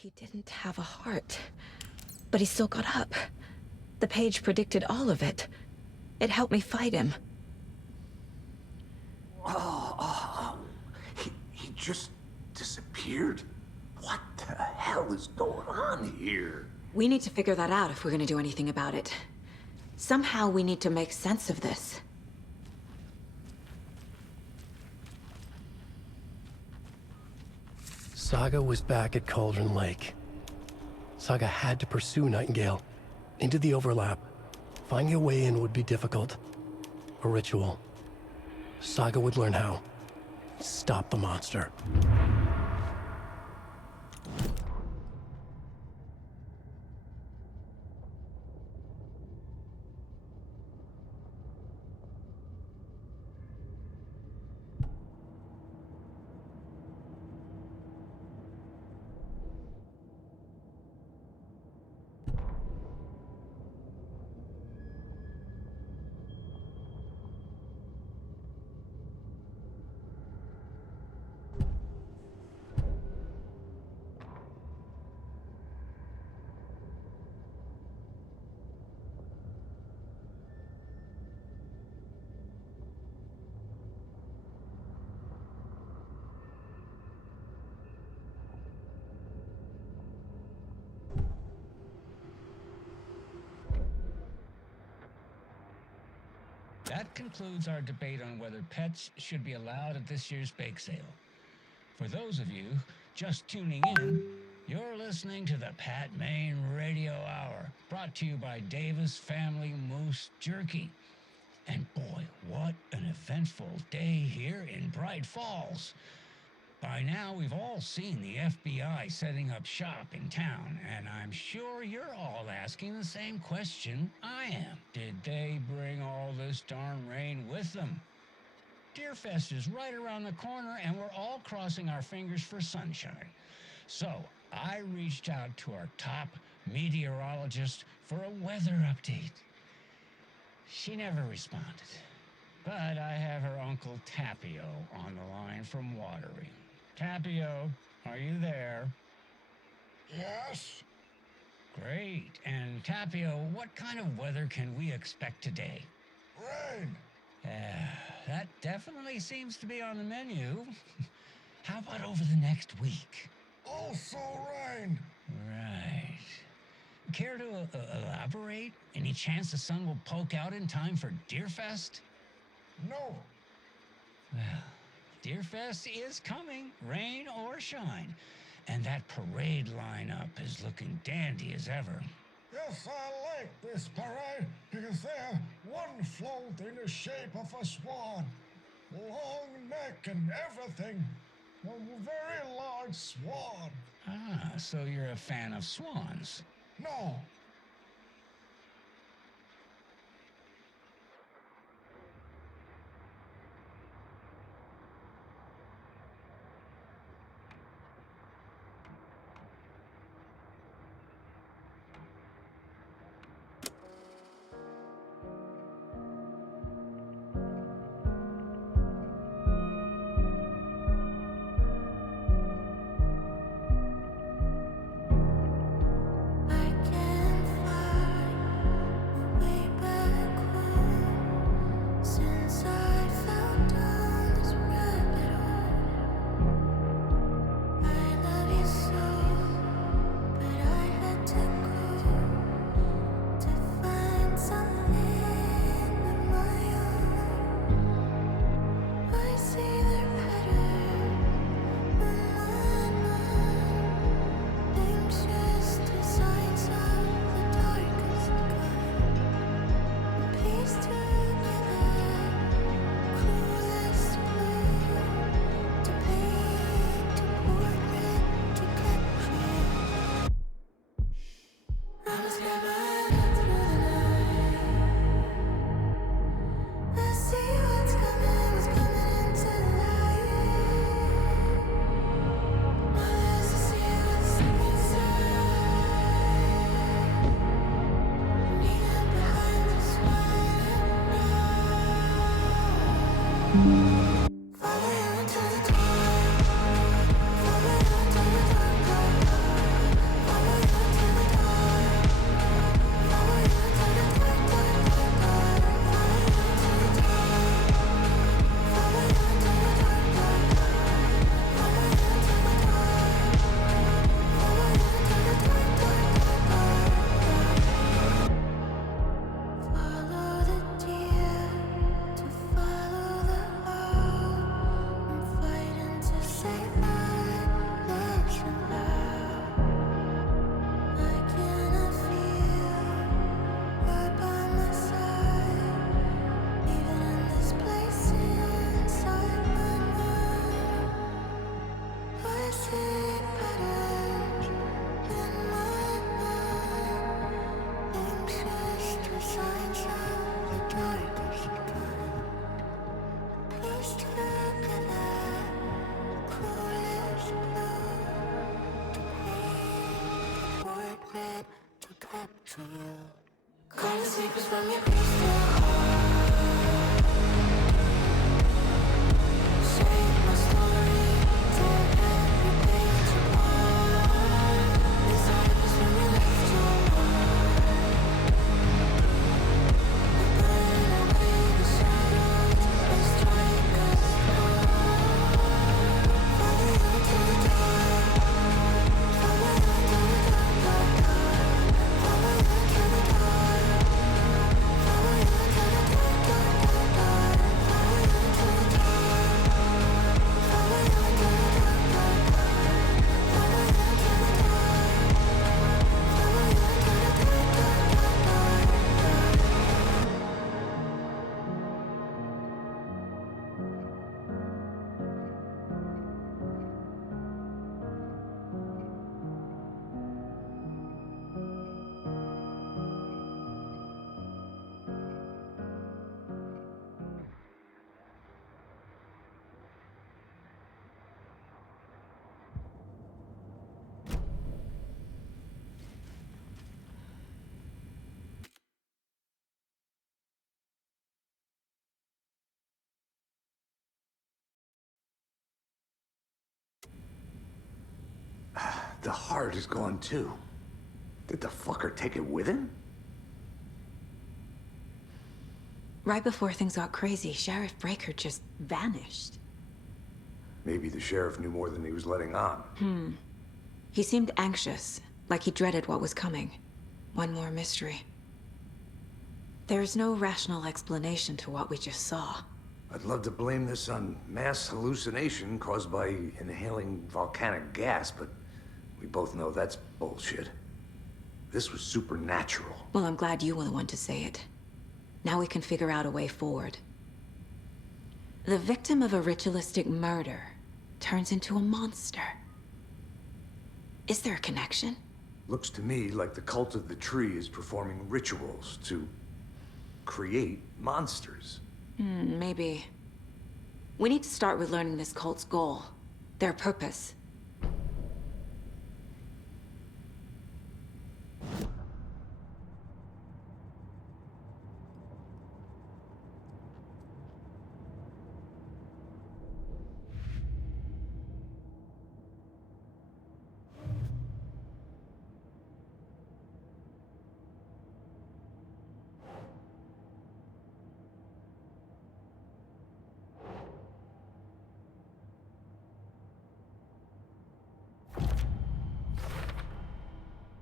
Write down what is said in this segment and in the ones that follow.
He didn't have a heart, but he still got up. The page predicted all of it. It helped me fight him. He just disappeared? What the hell is going on here? We need to figure that out if we're gonna do anything about it. Somehow we need to make sense of this. Saga was back at Cauldron Lake. Saga had to pursue Nightingale into the overlap. Finding a way in would be difficult. A ritual. Saga would learn how. Stop the monster. That concludes our debate on whether pets should be allowed at this year's bake sale. For those of you just tuning in, you're listening to the Pat Main Radio Hour, brought to you by Davis Family Moose Jerky. And boy, what an eventful day here in Bright Falls. By now, we've all seen the FBI setting up shop in town, and I'm sure you're all asking the same question I am. Did they bring all this darn rain with them? Deerfest is right around the corner, and we're all crossing our fingers for sunshine. So I reached out to our top meteorologist for a weather update. She never responded, but I have her Uncle Tapio on the line from Watery. Tapio, are you there? Yes? Great. And Tapio, what kind of weather can we expect today? Rain. That definitely seems to be on the menu. How about over the next week? Also rain. Right. Care to elaborate? Any chance the sun will poke out in time for Deerfest? No. Well, Deerfest is coming, rain or shine. And that parade lineup is looking dandy as ever. Yes, I like this parade because they have one float in the shape of a swan. Long neck and everything. A very large swan. Ah, so you're a fan of swans. No. I can't The heart is gone too. Did the fucker take it with him? Right before things got crazy, Sheriff Breaker just vanished. Maybe the sheriff knew more than he was letting on. He seemed anxious, like he dreaded what was coming. One more mystery. There's no rational explanation to what we just saw. I'd love to blame this on mass hallucination caused by inhaling volcanic gas, but we both know that's bullshit. This was supernatural. Well, I'm glad you were the one to say it. Now we can figure out a way forward. The victim of a ritualistic murder turns into a monster. Is there a connection? Looks to me like the cult of the tree is performing rituals to create monsters. Maybe. We need to start with learning this cult's goal. Their purpose.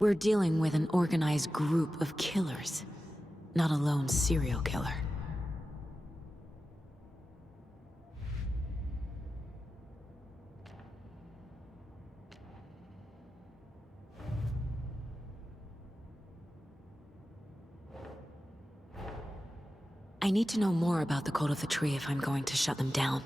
We're dealing with an organized group of killers, not a lone serial killer. I need to know more about the Cult of the Tree if I'm going to shut them down.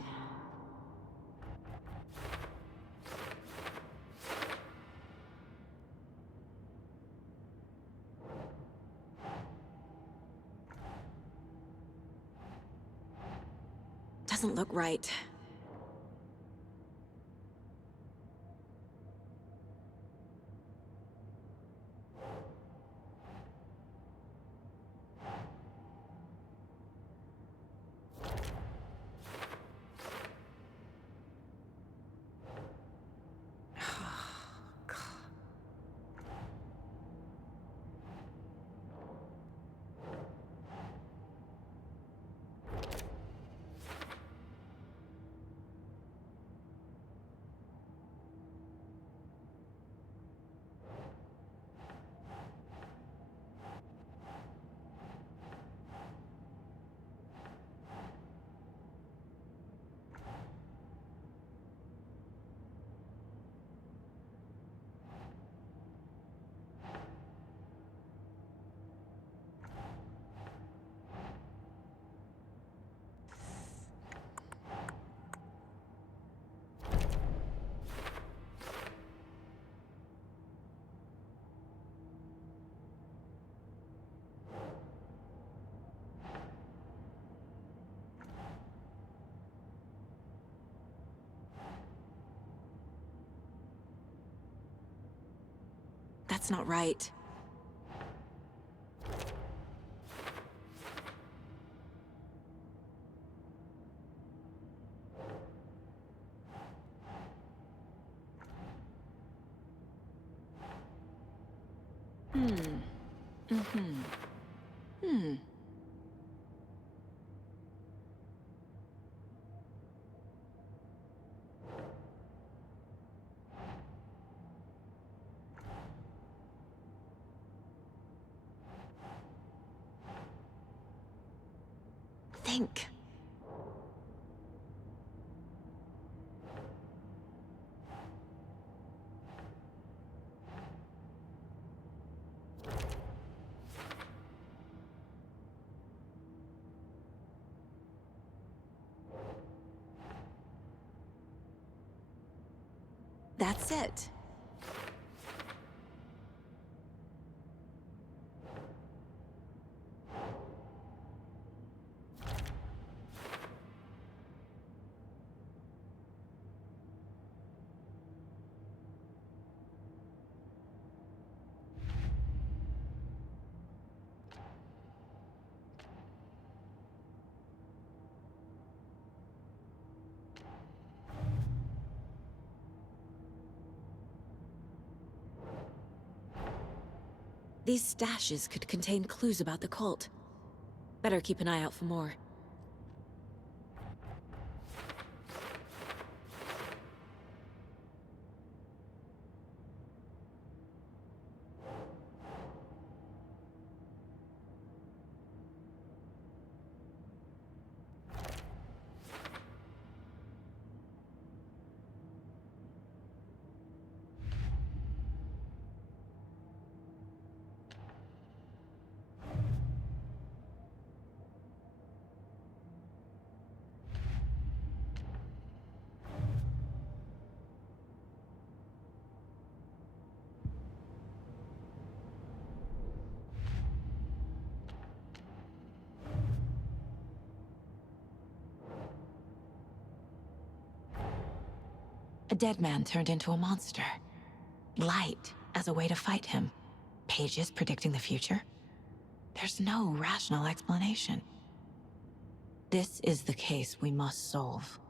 Doesn't look right. That's not right. Think. That's it. These stashes could contain clues about the cult. Better keep an eye out for more. A dead man turned into a monster. Light as a way to fight him. Pages predicting the future? There's no rational explanation. This is the case we must solve.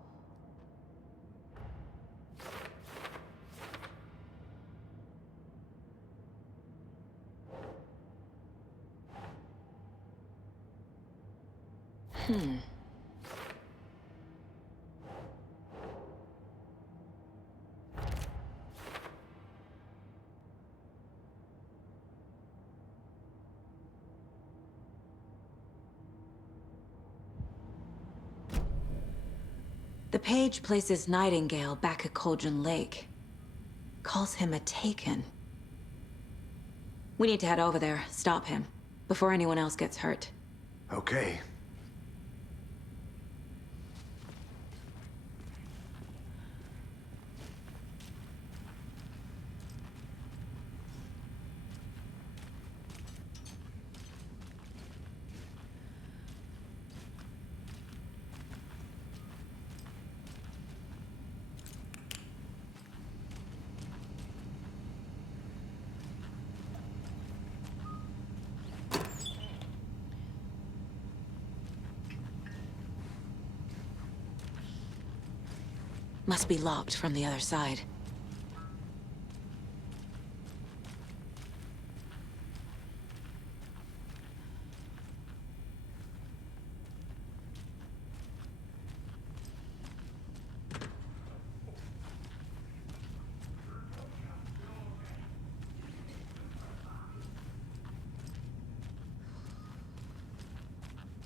The page places Nightingale back at Cauldron Lake. Calls him a Taken. We need to head over there, stop him, before anyone else gets hurt. Okay. Must be locked from the other side.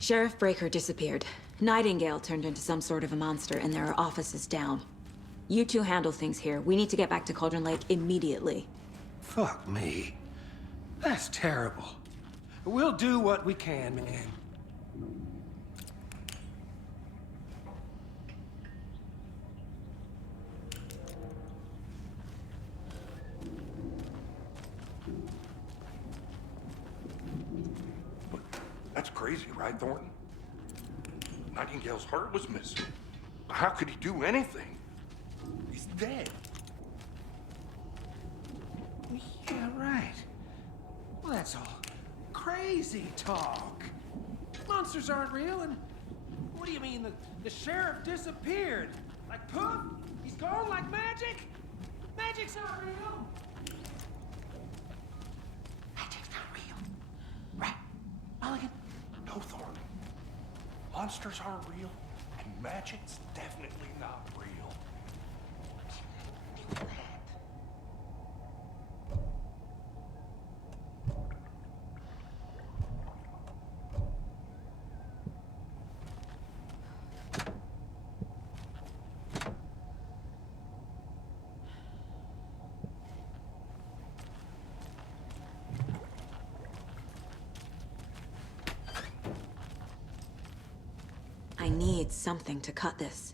Sheriff Breaker disappeared. Nightingale turned into some sort of a monster, and there are offices down. You two handle things here. We need to get back to Cauldron Lake immediately. Fuck me. That's terrible. We'll do what we can, man. That's crazy, right, Thornton? Nightingale's heart was missing. How could he do anything? He's dead. Yeah, right. Well, that's all crazy talk. Monsters aren't real, and what do you mean the sheriff disappeared? Like poof? He's gone like magic? Magic's not real. Magic's not real. monsters aren't real, and magic's definitely not real. I need something to cut this.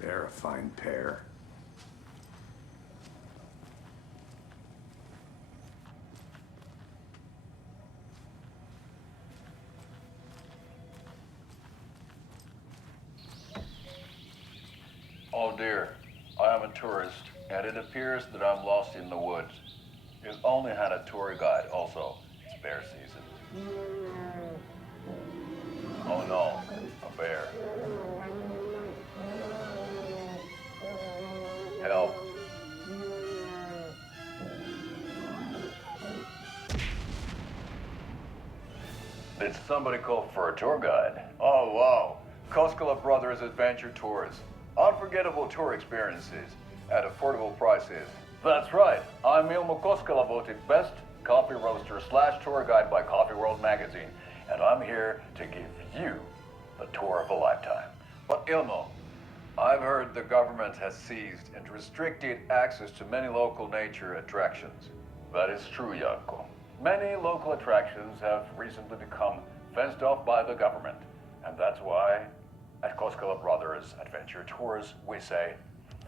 They're a fine pair. Oh dear, I am a tourist, and it appears that I'm lost in the woods. You only had a tour guide, also. It's bear season. Oh no, a bear. Help. Did somebody call for a tour guide? Oh wow, Koskela Brothers Adventure Tours. Unforgettable tour experiences at affordable prices. That's right, I'm Ilmo Koskela, voted best coffee roaster / tour guide by Coffee World magazine, and I'm here to give you the tour of a lifetime. But Ilmo, I've heard the government has seized and restricted access to many local nature attractions. That is true, Janko. Many local attractions have recently become fenced off by the government, and that's why at Koskela Brothers Adventure Tours, we say,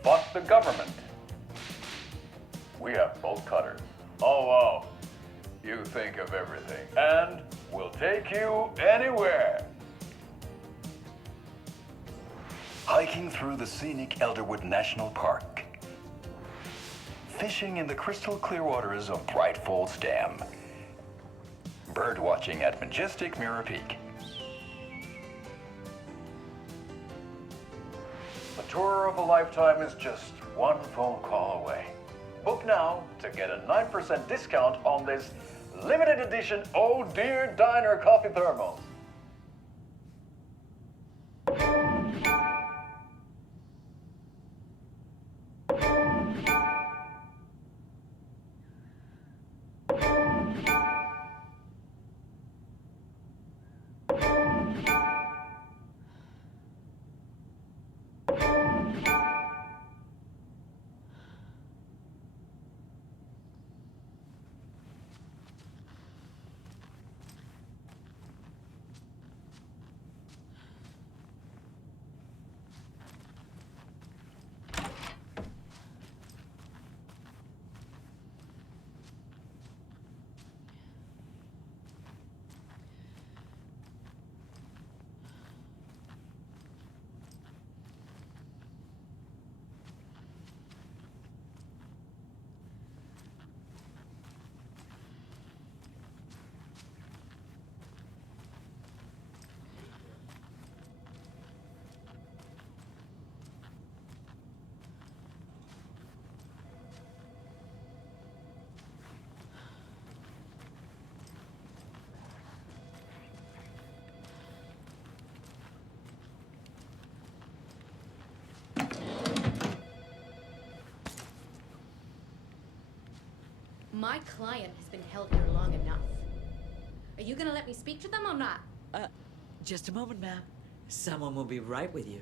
fuck the government. We have bolt cutters. Oh wow, you think of everything, and we'll take you anywhere. Hiking through the scenic Elderwood National Park. Fishing in the crystal clear waters of Bright Falls Dam. Bird watching at majestic Mirror Peak. The tour of a lifetime is just one phone call away. Book now to get a 9% discount on this limited edition Oh Dear Diner coffee thermos. My client has been held here long enough. Are you gonna let me speak to them or not? Just a moment, ma'am. Someone will be right with you.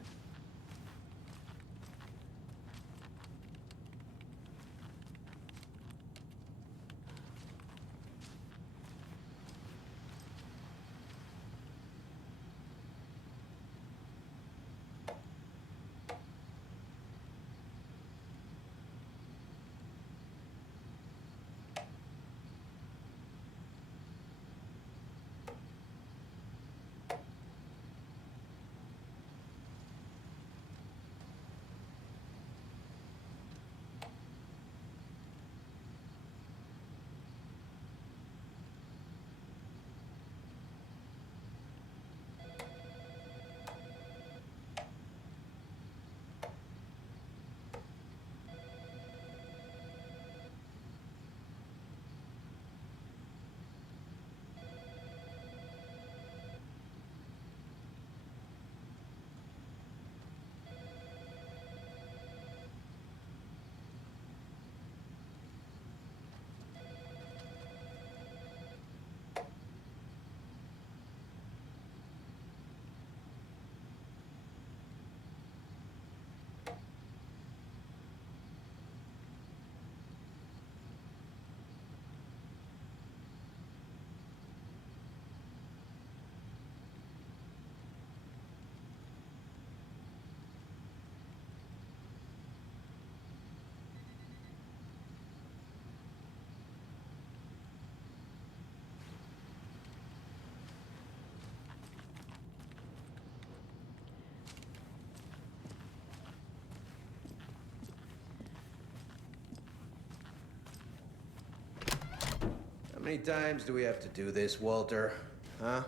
many times do we have to do this, Walter? Huh?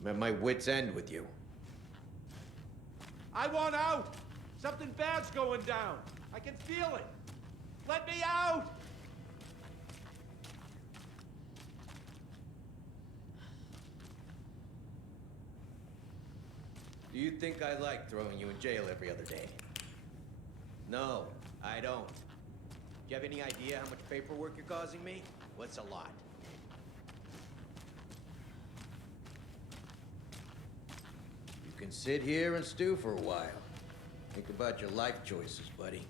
I'm at my wit's end with you. I want out! Something bad's going down. I can feel it. Let me out! Do you think I like throwing you in jail every other day? No, I don't. Do you have any idea how much paperwork you're causing me? What's a lot? You can sit here and stew for a while. Think about your life choices, buddy.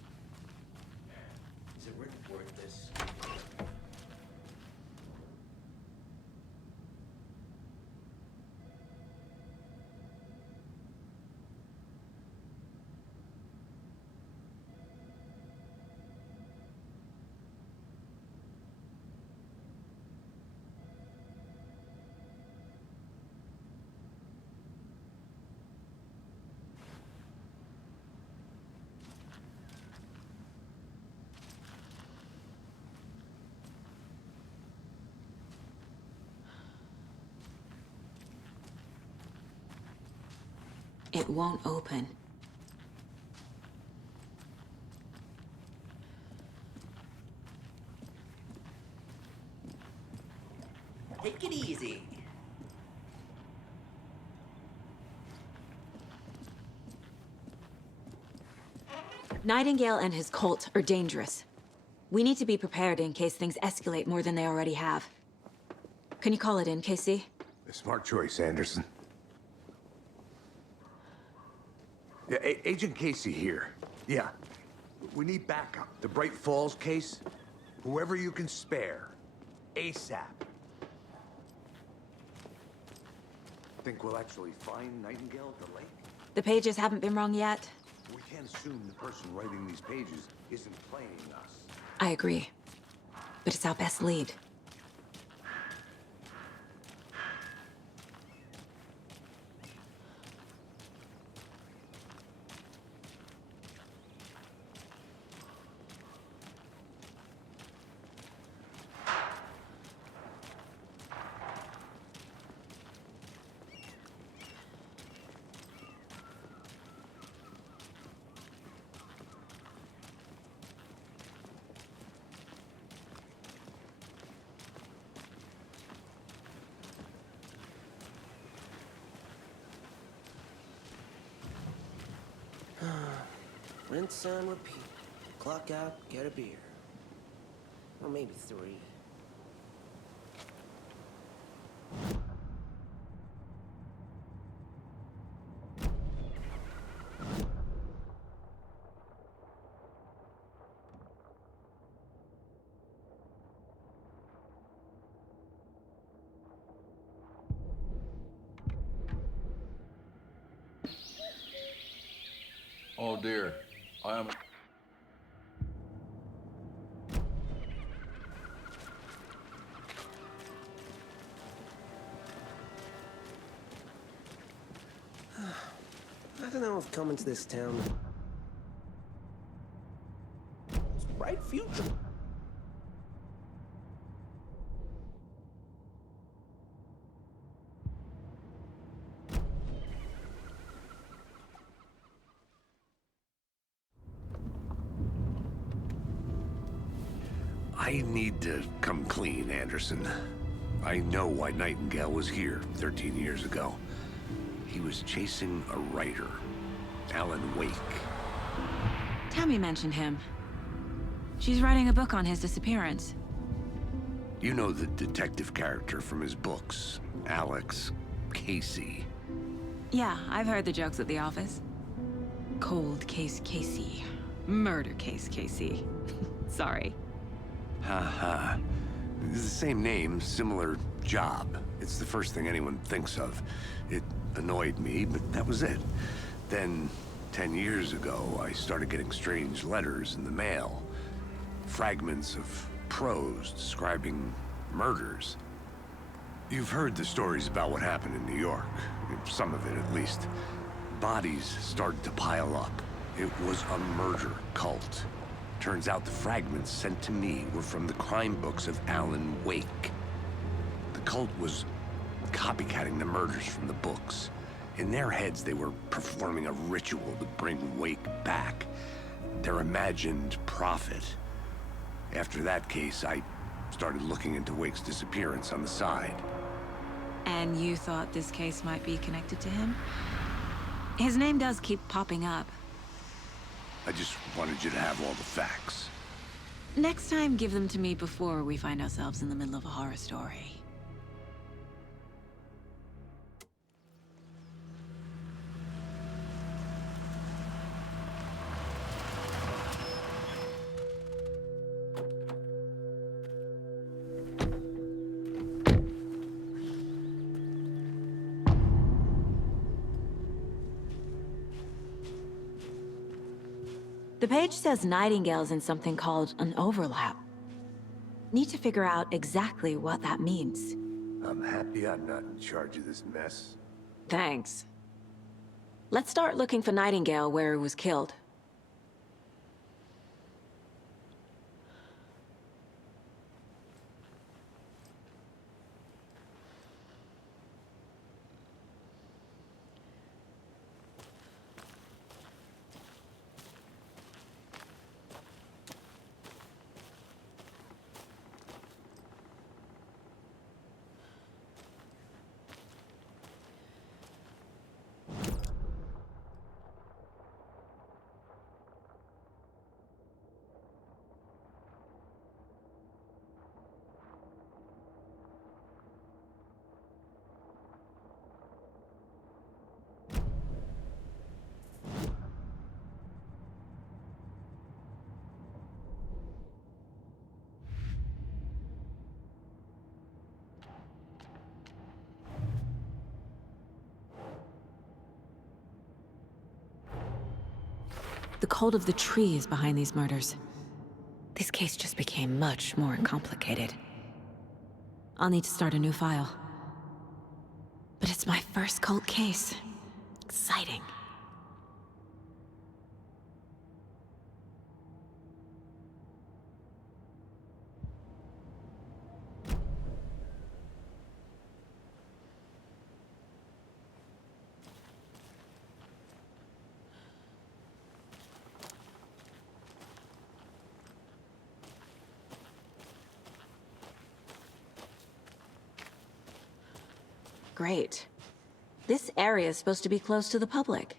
Is it really worth this? It won't open. Take it easy. Nightingale and his cult are dangerous. We need to be prepared in case things escalate more than they already have. Can you call it in, KC? A smart choice, Anderson. Yeah, Agent Casey here. Yeah. We need backup. The Bright Falls case, whoever you can spare. ASAP. Think we'll actually find Nightingale at the lake? The pages haven't been wrong yet. We can't assume the person writing these pages isn't playing us. I agree. But it's our best lead. Rinse and repeat. Clock out, get a beer. Or maybe 3. Oh dear, I am... I don't know if coming to this town... It's bright future. I need to come clean, Anderson. I know why Nightingale was here 13 years ago. He was chasing a writer, Alan Wake. Tammy mentioned him. She's writing a book on his disappearance. You know the detective character from his books, Alex Casey. Yeah, I've heard the jokes at the office. Cold case Casey. Murder case Casey. Sorry. Ha. It's the same name, similar job. It's the first thing anyone thinks of. It annoyed me, but that was it. Then, 10 years ago, I started getting strange letters in the mail. Fragments of prose describing murders. You've heard the stories about what happened in New York. Some of it, at least. Bodies started to pile up. It was a murder cult. Turns out the fragments sent to me were from the crime books of Alan Wake. cult was copycatting the murders from the books. In their heads, they were performing a ritual to bring Wake back. Their imagined prophet. After that case, I started looking into Wake's disappearance on the side. And you thought this case might be connected to him? His name does keep popping up. I just wanted you to have all the facts. Next time, give them to me before we find ourselves in the middle of a horror story. The page says Nightingale's in something called an overlap. Need to figure out exactly what that means. I'm happy I'm not in charge of this mess. Thanks. Let's start looking for Nightingale where he was killed. The cult of the tree is behind these murders. This case just became much more complicated. I'll need to start a new file. But it's my first cult case. Exciting. Great. This area is supposed to be close to the public.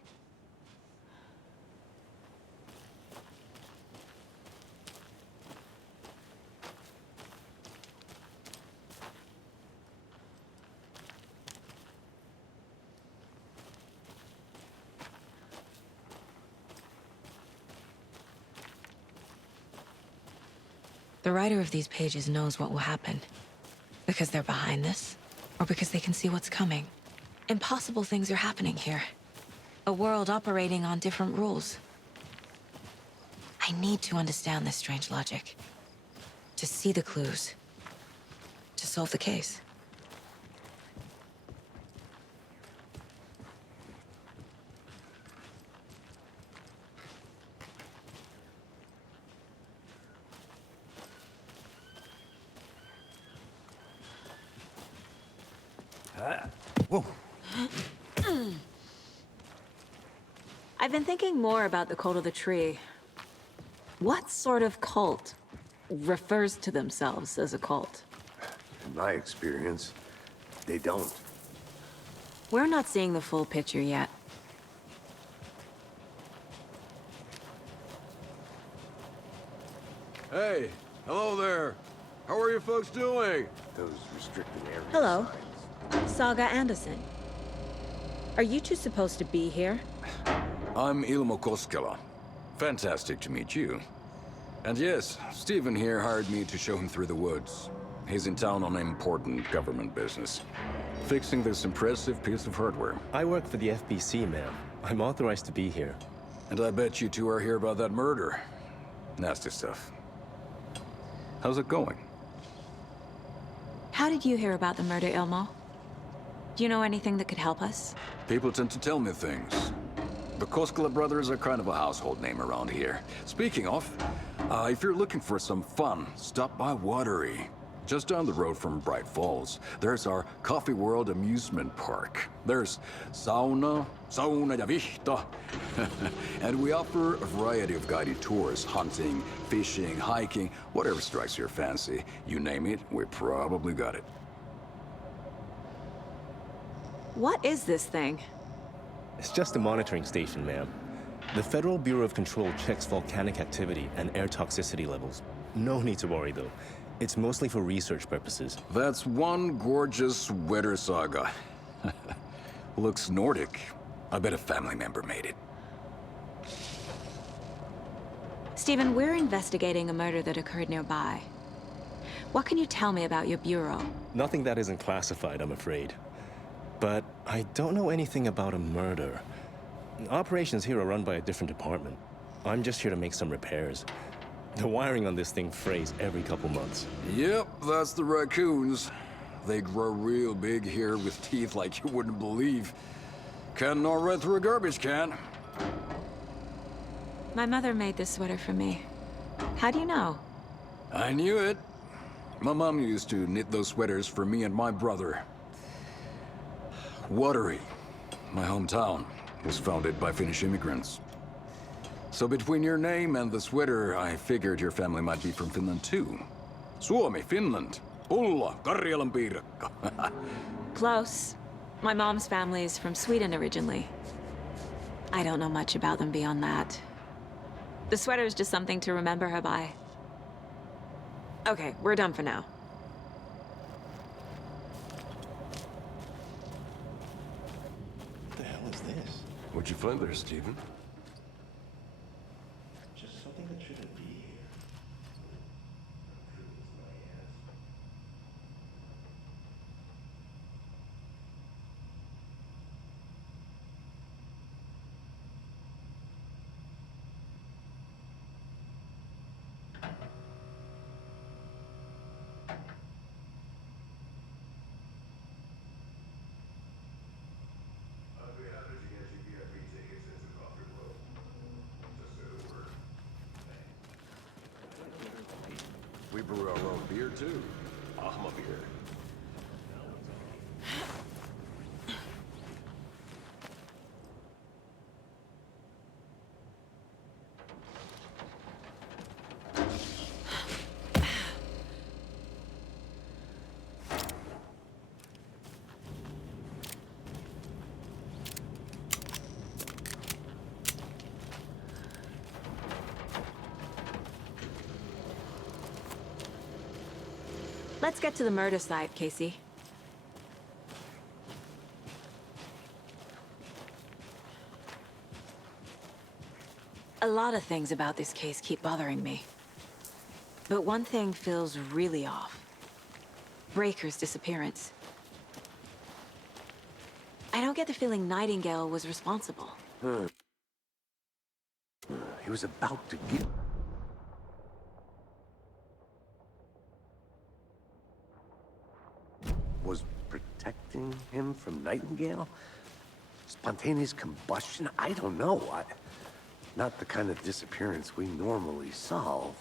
The writer of these pages knows what will happen. Because they're behind this, or because they can see what's coming. Impossible things are happening here. A world operating on different rules. I need to understand this strange logic. To see the clues. To solve the case. Whoa. I've been thinking more about the cult of the tree. What sort of cult refers to themselves as a cult? In my experience, they don't. We're not seeing the full picture yet. Hey, hello there. How are you folks doing? Those restricted areas. Hello. Saga Anderson. Are you two supposed to be here? I'm Ilmo Koskela. Fantastic to meet you. And yes, Steven here hired me to show him through the woods. He's in town on important government business. Fixing this impressive piece of hardware. I work for the FBC, ma'am. I'm authorized to be here. And I bet you two are here about that murder. Nasty stuff. How's it going? How did you hear about the murder, Ilmo? Do you know anything that could help us? People tend to tell me things. The Koskela brothers are kind of a household name around here. Speaking of, if you're looking for some fun, stop by Watery. Just down the road from Bright Falls, there's our Coffee World amusement park. There's sauna ja vihta. And we offer a variety of guided tours, hunting, fishing, hiking, whatever strikes your fancy. You name it, we probably got it. What is this thing? It's just a monitoring station, ma'am. The Federal Bureau of Control checks volcanic activity and air toxicity levels. No need to worry, though. It's mostly for research purposes. That's one gorgeous weather saga. Looks Nordic. I bet a family member made it. Stephen, we're investigating a murder that occurred nearby. What can you tell me about your bureau? Nothing that isn't classified, I'm afraid. But I don't know anything about a murder. Operations here are run by a different department. I'm just here to make some repairs. The wiring on this thing frays every couple months. Yep, that's the raccoons. They grow real big here with teeth like you wouldn't believe. Can't gnaw right through a garbage can. My mother made this sweater for me. How do you know? I knew it. My mom used to knit those sweaters for me and my brother. Watery, my hometown, was founded by Finnish immigrants. So between your name and the sweater, I figured your family might be from Finland too. Suomi, Finland. Ulla, Karjalan piirakka. Close. My mom's family is from Sweden originally. I don't know much about them beyond that. The sweater is just something to remember her by. Okay, we're done for now. What the hell is this? What'd you find there, Stephen? Just something that shouldn't be here. We brew our own beer, too. I'm a beer. Let's get to the murder site, Casey. A lot of things about this case keep bothering me. But one thing feels really off. Breaker's disappearance. I don't get the feeling Nightingale was responsible. He was about to get... Was protecting him from Nightingale? Spontaneous combustion? I don't know. Not the kind of disappearance we normally solve.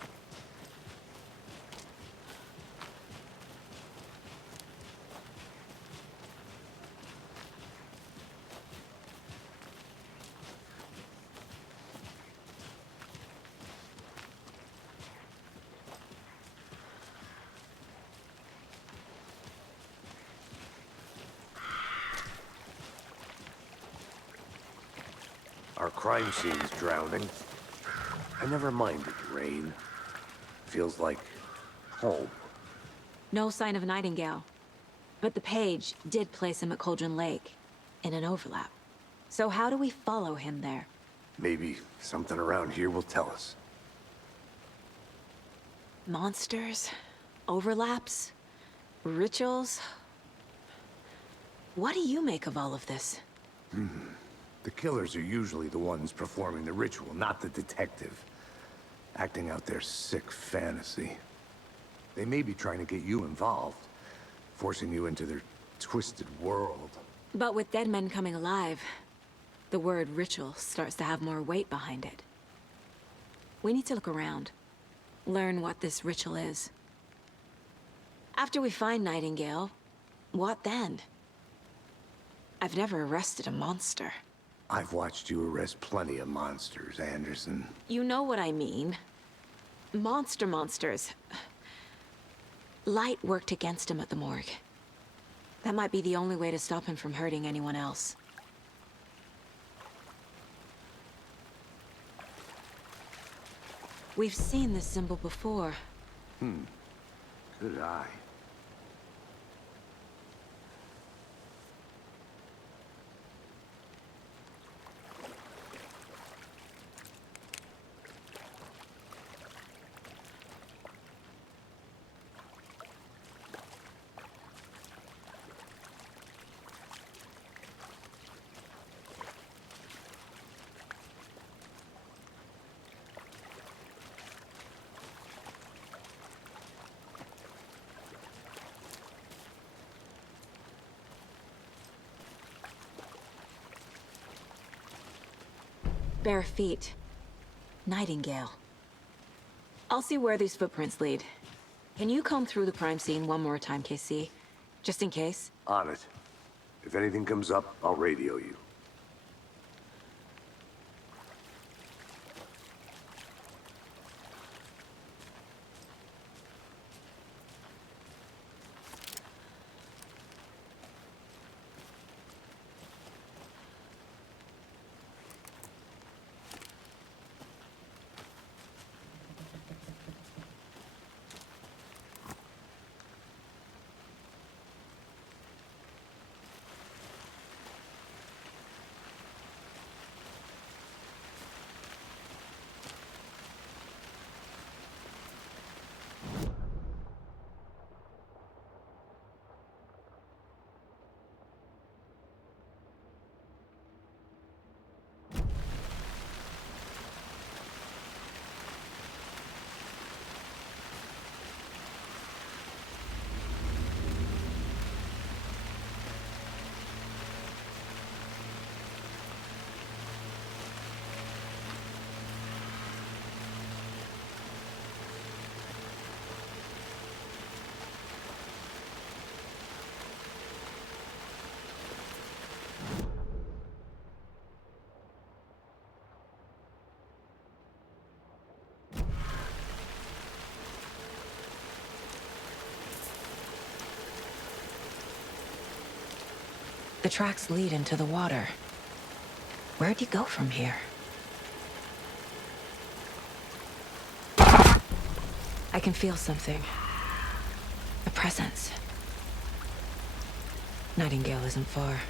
Our crime scene's drowning. I never minded rain. Feels like home. No sign of Nightingale. But the page did place him at Cauldron Lake, in an overlap. So how do we follow him there? Maybe something around here will tell us. Monsters? Overlaps? Rituals? What do you make of all of this? The killers are usually the ones performing the ritual, not the detective. Acting out their sick fantasy. They may be trying to get you involved, forcing you into their twisted world. But with dead men coming alive, the word ritual starts to have more weight behind it. We need to look around. Learn what this ritual is. After we find Nightingale, what then? I've never arrested a monster. I've watched you arrest plenty of monsters, Anderson. You know what I mean. Monsters. Light worked against him at the morgue. That might be the only way to stop him from hurting anyone else. We've seen this symbol before. Good eye. Bare feet. Nightingale. I'll see where these footprints lead. Can you comb through the crime scene one more time, KC? Just in case? On it. If anything comes up, I'll radio you. The tracks lead into the water. Where'd you go from here? I can feel something. A presence. Nightingale isn't far.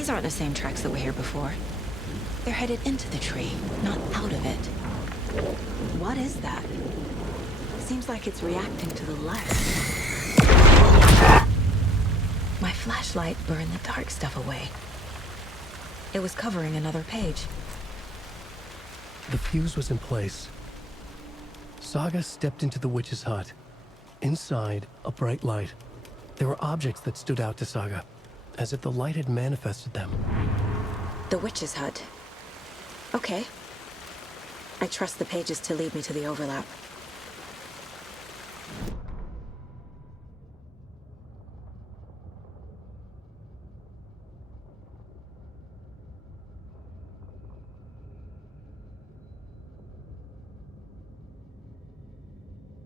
These aren't the same tracks that were here before. They're headed into the tree, not out of it. What is that? Seems like it's reacting to the light. My flashlight burned the dark stuff away. It was covering another page. The fuse was in place. Saga stepped into the witch's hut. Inside, a bright light. There were objects that stood out to Saga, as if the light had manifested them. The witch's hut. Okay. I trust the pages to lead me to the overlap.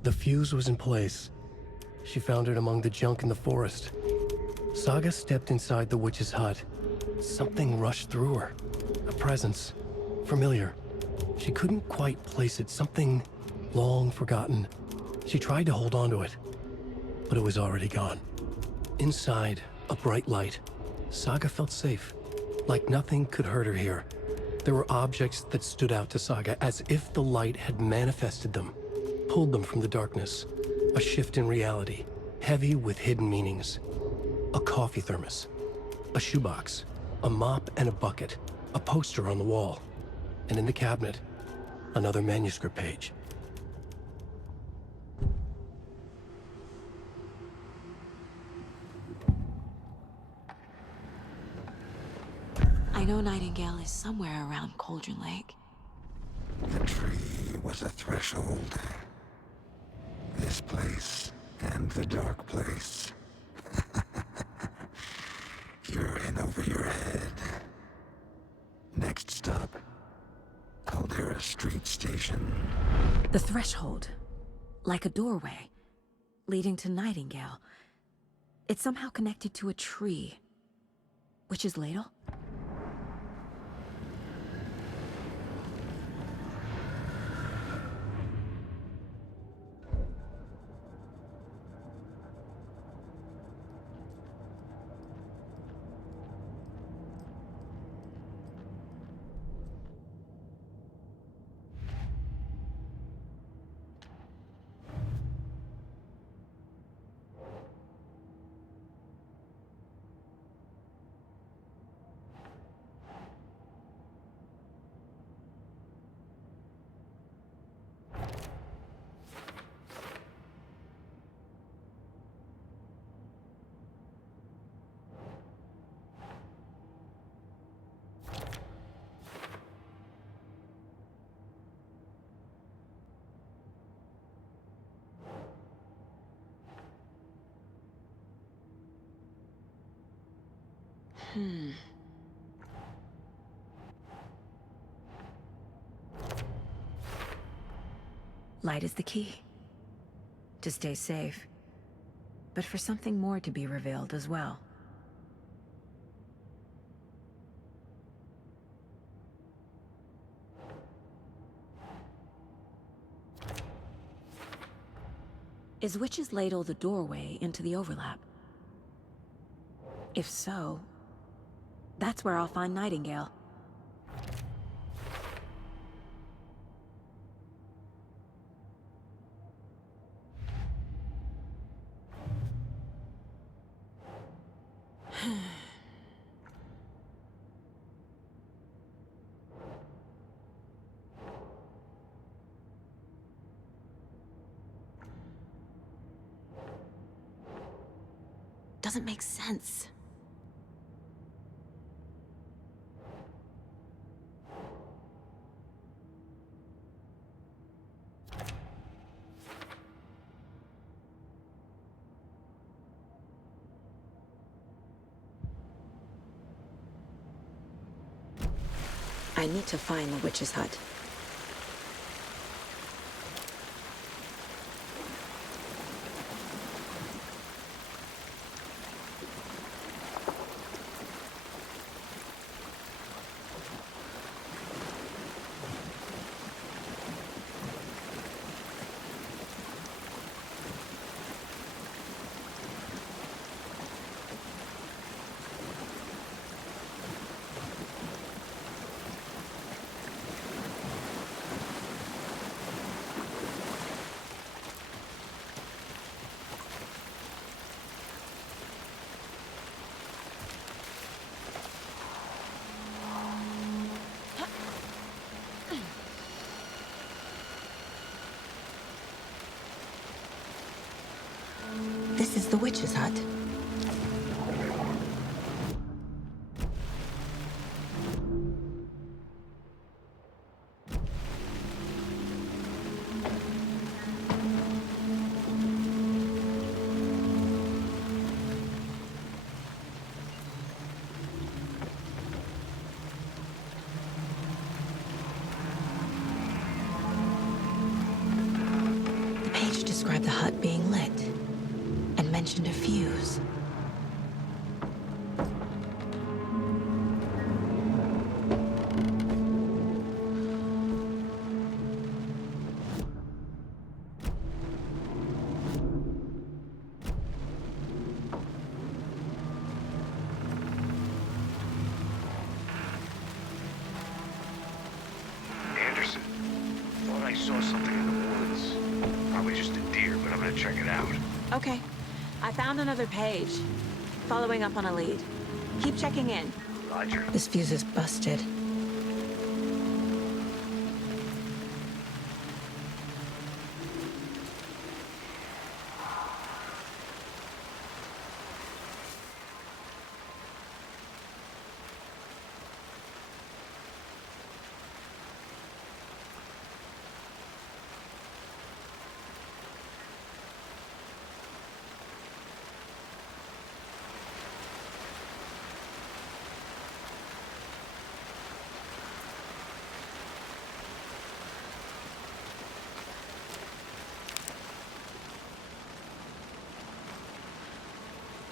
The fuse was in place. She found it among the junk in the forest. Saga stepped inside the witch's hut. Something rushed through her. A presence. Familiar. She couldn't quite place it. Something long forgotten. She tried to hold on to it, but it was already gone. Inside, a bright light. Saga felt safe. Like nothing could hurt her here. There were objects that stood out to Saga as if the light had manifested them. Pulled them from the darkness. A shift in reality, heavy with hidden meanings. A coffee thermos, a shoebox, a mop and a bucket, a poster on the wall, and in the cabinet, another manuscript page. I know Nightingale is somewhere around Cauldron Lake. The tree was a threshold. This place and the dark place. You're in over your head. Next stop, Caldera Street Station. The threshold. Like a doorway. Leading to Nightingale. It's somehow connected to a tree. Witch's ladle? Light is the key. To stay safe. But for something more to be revealed as well. Is Witch's Ladle the doorway into the overlap? If so, that's where I'll find Nightingale. Doesn't make sense. I need to find the witch's hut. This is the witch's hut. Described the hut being lit and mentioned a fuse. Anderson, thought I saw something in the woods. Probably just a deer, but I'm gonna check it out. Okay. I found another page. Following up on a lead. Keep checking in. Roger. This fuse is busted.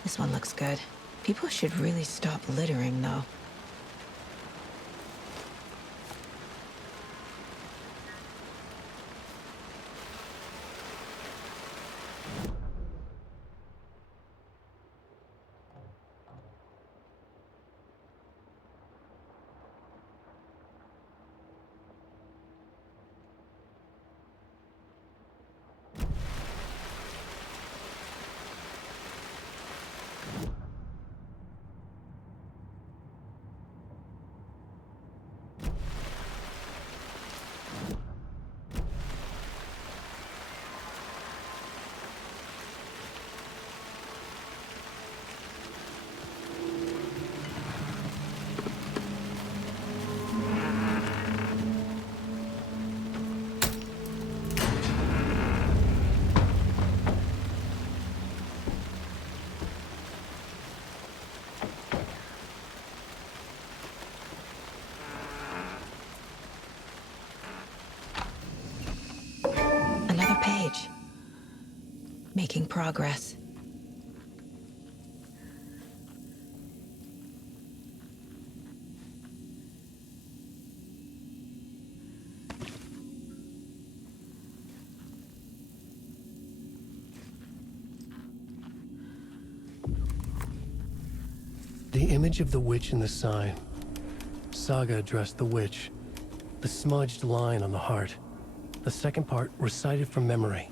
This one looks good. People should really stop littering, though. Making progress. The image of the witch in the sign. Saga addressed the witch. The smudged line on the heart. The second part recited from memory.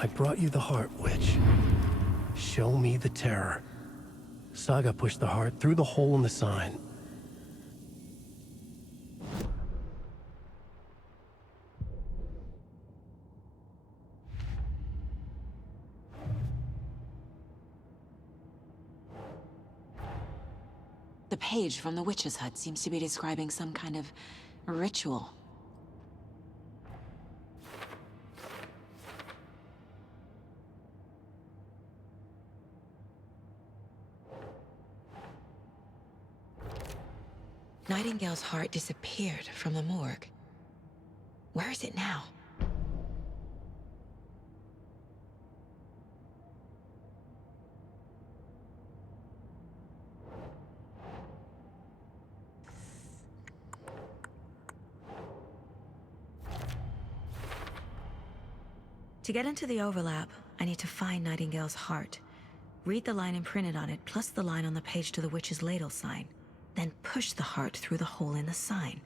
I brought you the heart, witch. Show me the terror. Saga pushed the heart through the hole in the sign. The page from the witch's hut seems to be describing some kind of ritual. Nightingale's heart disappeared from the morgue. Where is it now? To get into the overlap, I need to find Nightingale's heart. Read the line imprinted on it, plus the line on the page to the witch's ladle sign. Then push the heart through the hole in the sign.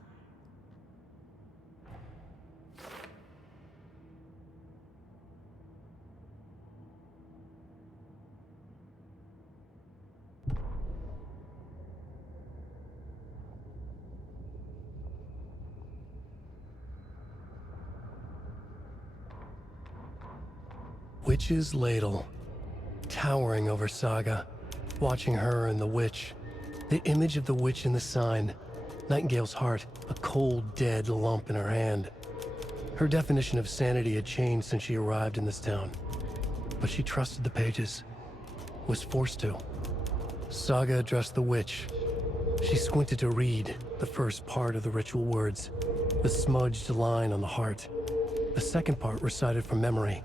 Witch's ladle. towering over Saga, watching her and the witch. The image of the witch in the sign, Nightingale's heart, a cold, dead lump in her hand. Her definition of sanity had changed since she arrived in this town. But she trusted the pages, was forced to. Saga addressed the witch. She squinted to read the first part of the ritual words, the smudged line on the heart. The second part recited from memory,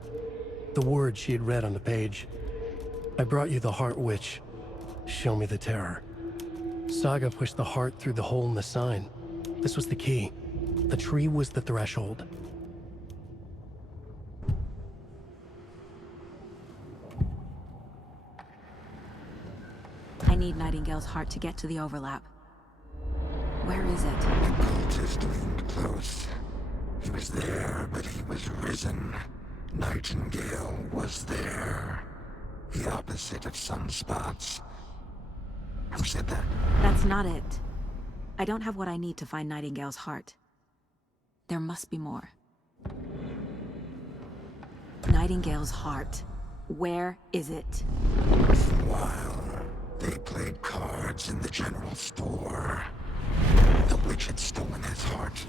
the words she had read on the page. I brought you the heart, witch. Show me the terror. Saga pushed the heart through the hole in the sign. This was the key. The tree was the threshold. I need Nightingale's heart to get to the overlap. Where is it? The cultist leaned close. He was there, but he was risen. Nightingale was there. The opposite of sunspots. Who said that? That's not it. I don't have what I need to find Nightingale's heart. There must be more. Nightingale's heart. Where is it? Meanwhile, they played cards in the general store. The witch had stolen his heart.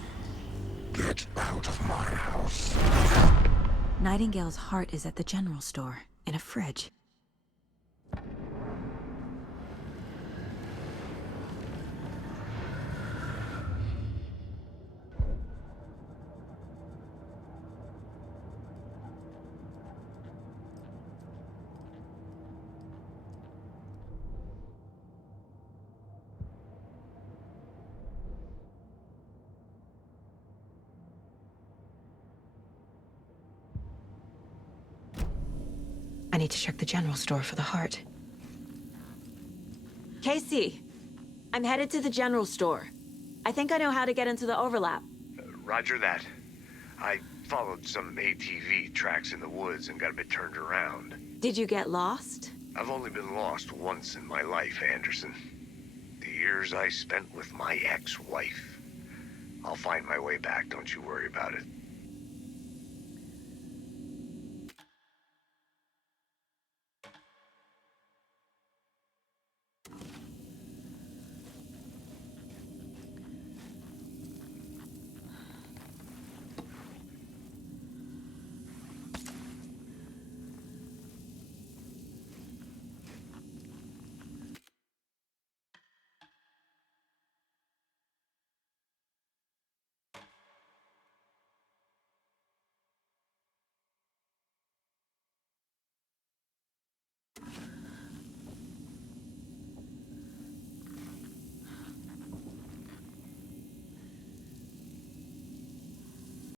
Get out of my house. Nightingale's heart is at the general store, in a fridge. I need to check the general store for the heart. Casey, I'm headed to the general store. I think I know how to get into the overlap. Roger that. I followed some ATV tracks in the woods and got a bit turned around. Did you get lost? I've only been lost once in my life, Anderson. The years I spent with my ex-wife. I'll find my way back, don't you worry about it.